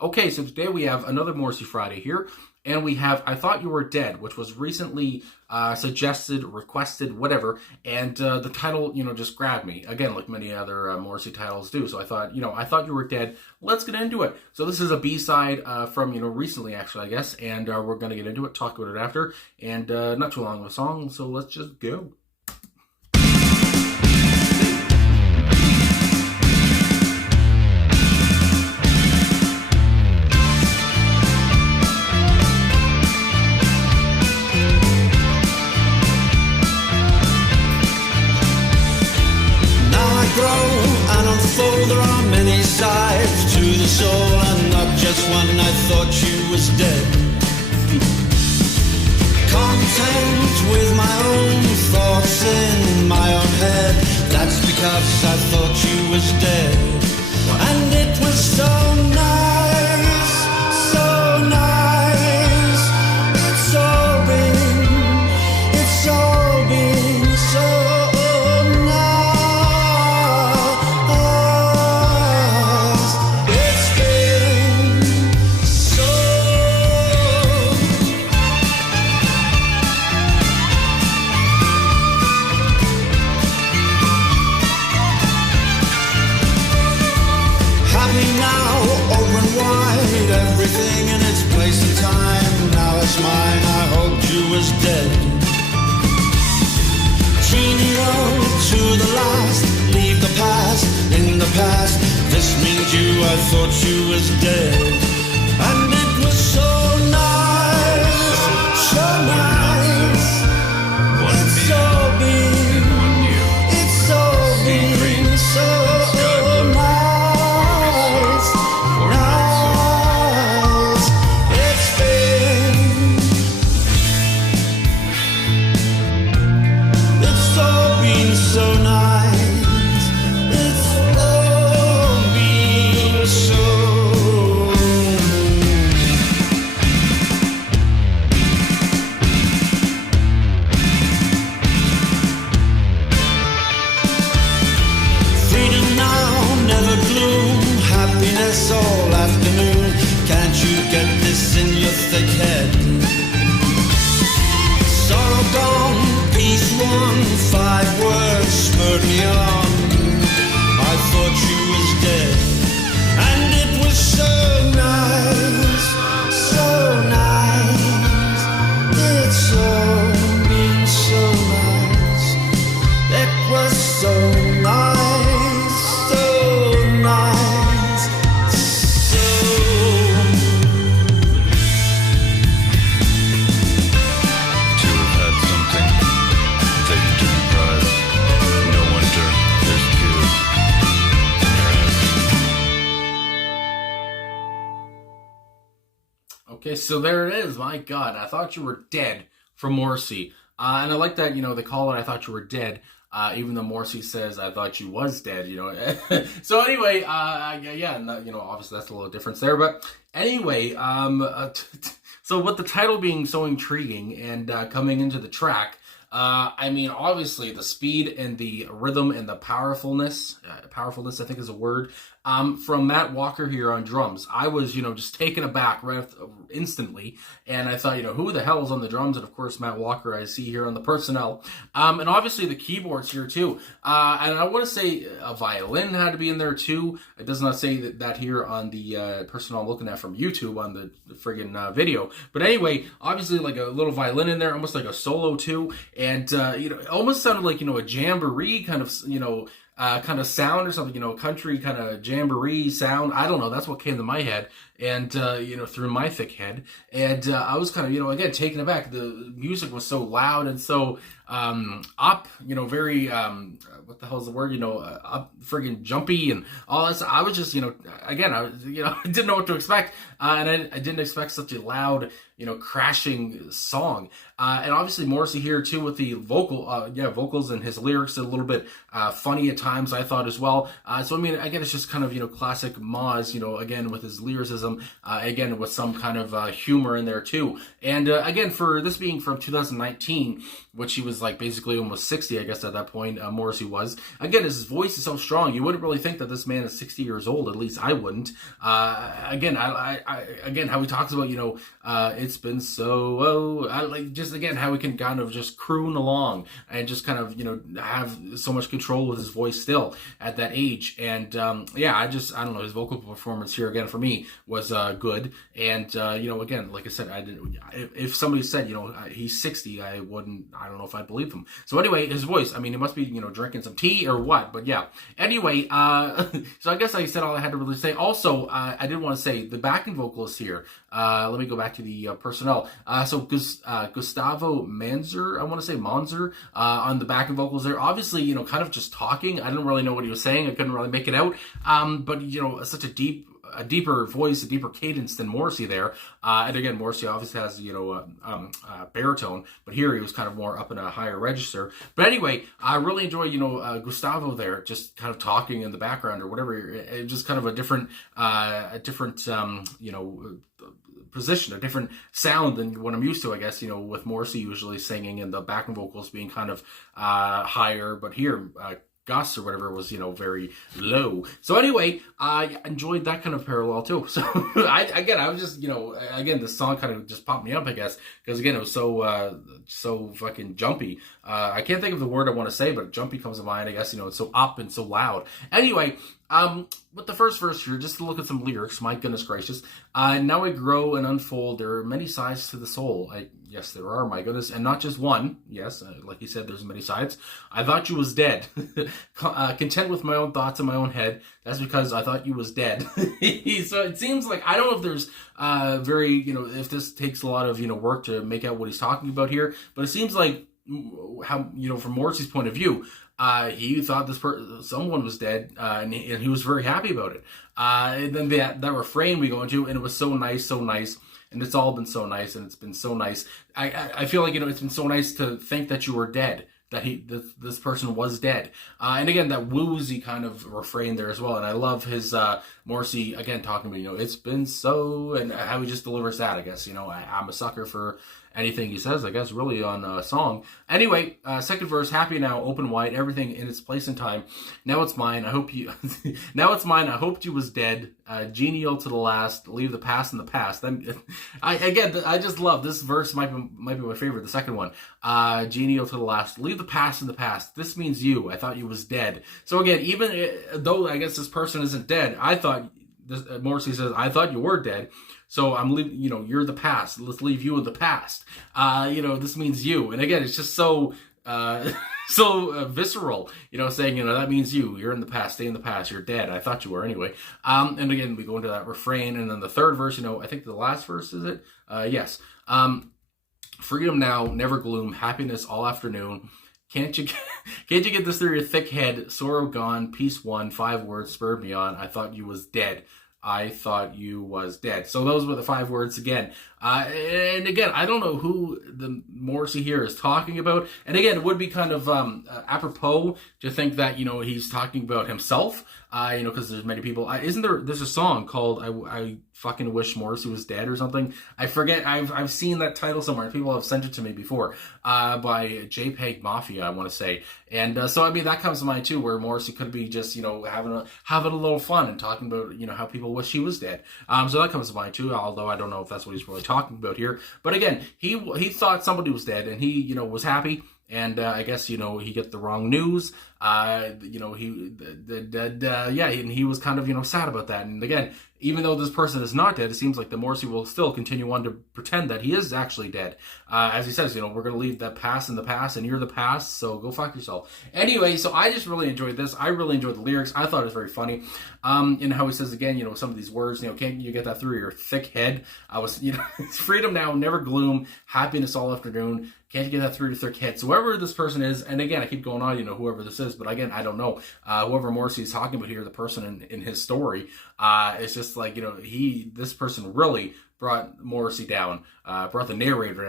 Okay, so today we have another Morrissey Friday here, and we have I Thought You Were Dead, which was recently suggested, requested, whatever, and the title, just grabbed me, again, like many other Morrissey titles do, so I thought, I Thought You Were Dead, let's get into it. So this is a B-side from, recently, actually, I guess, and we're going to get into it, talk about it after, and not too long of a song, so let's just go. There are many sides to the soul, and not just one. I thought you was dead. Content with my own thoughts in my own head. That's because I thought you was dead. And it was so nice, so nice. It's all been so mine. I hoped you was dead. Genial to the last, leave the past in the past. This means you, I thought you was dead. And it was so nice, so nice. It's all been so nice. All afternoon, can't you get this in your thick head? Sorrow gone, peace won, 5 words spurred me on. I thought you was dead, and it was so nice, so nice. It's all been so nice. It was so nice. Okay, so there it is. My God, I Thought You Were Dead from Morrissey. And I like that, they call it I Thought You Were Dead, even though Morrissey says I thought you was dead, So anyway, yeah, obviously that's a little difference there. But anyway, so with the title being so intriguing and coming into the track, obviously the speed and the rhythm and the powerfulness I think is a word, from Matt Walker here on drums. I was, just taken aback instantly, and I thought, who the hell is on the drums? And of course, Matt Walker, I see here on the personnel, and obviously the keyboards here too. And I want to say a violin had to be in there too. It does not say that here on the personnel I'm looking at from YouTube on the friggin' video. But anyway, obviously like a little violin in there, almost like a solo too, and it almost sounded like a jamboree kind of kind of sound or something, country kind of jamboree sound. I don't know. That's what came to my head and, through my thick head. And I was kind of, again, taken aback. The music was so loud and so up, very, what the hell's the word, up, friggin' jumpy and all this. I was just, again, I was, I didn't know what to expect. And I didn't expect such a loud, crashing song. And obviously Morrissey here too with the vocals and his lyrics a little bit funny at times, I thought as well. So again, it's just kind of, classic Moz, again with his lyricism, again with some kind of humor in there too. And again, for this being from 2019, which he was was like basically almost 60, I guess, at that point. Morrissey was. Again, his voice is so strong, you wouldn't really think that this man is 60 years old. At least I wouldn't. Again, again, how he talks about, it's been so, just again, how he can kind of just croon along and just kind of, have so much control with his voice still at that age. And, I don't know, his vocal performance here, again, for me, was good. And, again, like I said, if somebody said, he's 60, I don't know if I'd believe him. So anyway, his voice, he must be, drinking some tea or what, but yeah. Anyway, so I guess I said all I had to really say. Also, I did want to say the backing vocalist here, let me go back to the personnel. So Gustavo Manzer, I want to say Manzer, on the backing vocals there, obviously, kind of just talking. I didn't really know what he was saying. I couldn't really make it out. But, such a deeper voice, a deeper cadence than Morrissey there. And again, Morrissey obviously has, baritone, but here he was kind of more up in a higher register. But anyway, I really enjoy, Gustavo there, just kind of talking in the background or whatever. Just kind of a different, position, a different sound than what I'm used to, I guess, with Morrissey usually singing and the backing vocals being kind of higher, but here, Gus or whatever was, very low. So anyway, I enjoyed that kind of parallel too. So I was just, again, the song kind of just popped me up, I guess, because again, it was so fucking jumpy. I can't think of the word I want to say, but jumpy comes to mind, I guess, it's so up and so loud. Anyway, with the first verse here, just to look at some lyrics, my goodness gracious. Now I grow and unfold, there are many sides to the soul. Yes, there are, my goodness, and not just one. Yes, like you said, there's many sides. I thought you was dead. Content with my own thoughts in my own head. That's because I thought you was dead. So it seems like, I don't know if there's if this takes a lot of, work to make out what he's talking about here, but it seems like, how, from Morrissey's point of view, he thought someone was dead, and he was very happy about it. And then that refrain we go into, and it was so nice, and it's all been so nice, and it's been so nice. I feel like, it's been so nice to think that you were dead, that this person was dead. And again, that woozy kind of refrain there as well. And I love his, Morrissey, again, talking about, it's been so, and how he just delivers that, I guess. I'm a sucker for anything he says, I guess, really on a song. Anyway, second verse, happy now, open wide, everything in its place and time. Now it's mine, I hope you, now it's mine, I hoped you was dead, genial to the last, leave the past in the past. I just love, this verse might be my favorite, the second one. Genial to the last, leave the past in the past. This means you, I thought you was dead. So again, even though I guess this person isn't dead, Morrissey says, I thought you were dead. So I'm leaving, you're the past. Let's leave you in the past. This means you. And again, it's just so, visceral, saying, that means you. You're in the past. Stay in the past. You're dead. I thought you were anyway. And again, we go into that refrain. And then the third verse, I think the last verse, is it? Yes. Freedom now, never gloom, happiness all afternoon. Can't you get this through your thick head? Sorrow gone, peace won, 5 words spurred me on. I thought you was dead. I thought you was dead. So those were the 5 words again. And again, I don't know who the Morrissey here is talking about. And again, it would be kind of apropos to think that, he's talking about himself. Because there's many people. There's a song called I fucking wish Morrissey was dead or something. I forget. I've seen that title somewhere. People have sent it to me before. By JPEG Mafia, I want to say. And so that comes to mind too, where Morrissey could be just having a little fun and talking about how people wish he was dead. So that comes to mind too. Although I don't know if that's what he's really talking about here. But again, he thought somebody was dead, and he was happy. And I guess he get the wrong news. And he was kind of sad about that. And again, even though this person is not dead, it seems like the Morrissey will still continue on to pretend that he is actually dead. As he says, we're going to leave that past in the past, and you're the past, so go fuck yourself. Anyway, so I just really enjoyed this. I really enjoyed the lyrics. I thought it was very funny. And how he says again, some of these words, can't you get that through your thick head? I was, freedom now, never gloom, happiness all afternoon. Can't you get that through your thick head? So whoever this person is, and again, I keep going on, whoever this is, but again, I don't know. Whoever Morrissey is talking about here, the person in his story, it's just like, this person really brought Morrissey down, brought the narrator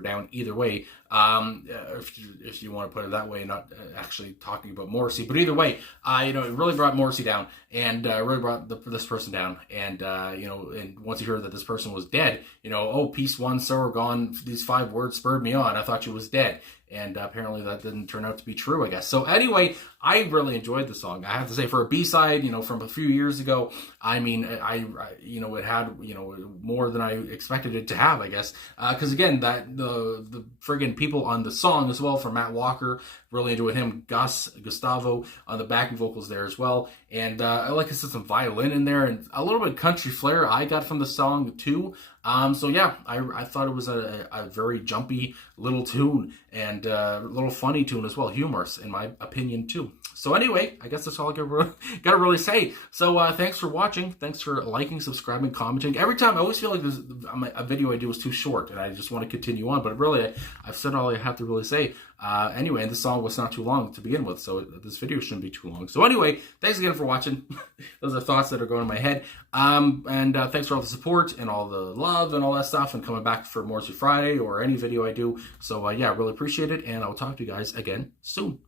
down either way. If you want to put it that way, not actually talking about Morrissey, but either way, it really brought Morrissey down, and really brought this person down. And and once you heard that this person was dead, oh, piece one, sour gone. These 5 words spurred me on. I thought you was dead. And apparently that didn't turn out to be true, I guess. So anyway, I really enjoyed the song. I have to say, for a B-side, from a few years ago, I mean, it had, more than I expected it to have, I guess. Because again, that the friggin' people on the song as well, from Matt Walker, really enjoyed him. Gustavo on the backing vocals there as well. And I like some violin in there, and a little bit of country flair I got from the song too. So yeah, I thought it was a very jumpy little tune, and a little funny tune as well, humorous in my opinion too. So anyway, I guess that's all I gotta really say. So thanks for watching, thanks for liking, subscribing, commenting. Every time I always feel like a video I do is too short, and I just want to continue on, but really I've said all I have to really say. Anyway, and this song was not too long to begin with, so this video shouldn't be too long. So anyway, thanks again for watching. Those are thoughts that are going in my head. And thanks for all the support and all the love and all that stuff, and coming back for Morrissey Friday or any video I do. So yeah, really appreciate it, and I'll talk to you guys again soon.